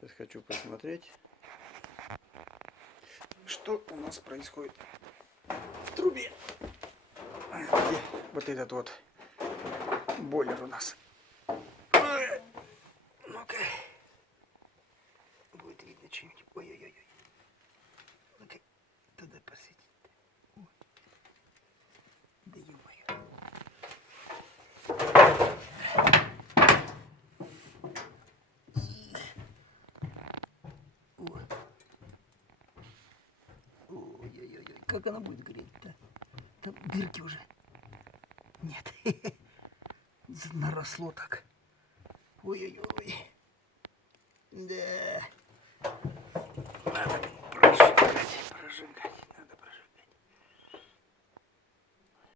Сейчас хочу посмотреть, что у нас происходит в трубе. Где вот этот вот бойлер у нас. Ну-ка. Будет видно что-нибудь. Ой-ой-ой. Ну-ка, туда посветить. Да ё-моё. Ой-ой-ой. Как она будет гореть-то? Там дырки уже. Нет. Наросло так. Ой-ой-ой. Да. Надо прожигать.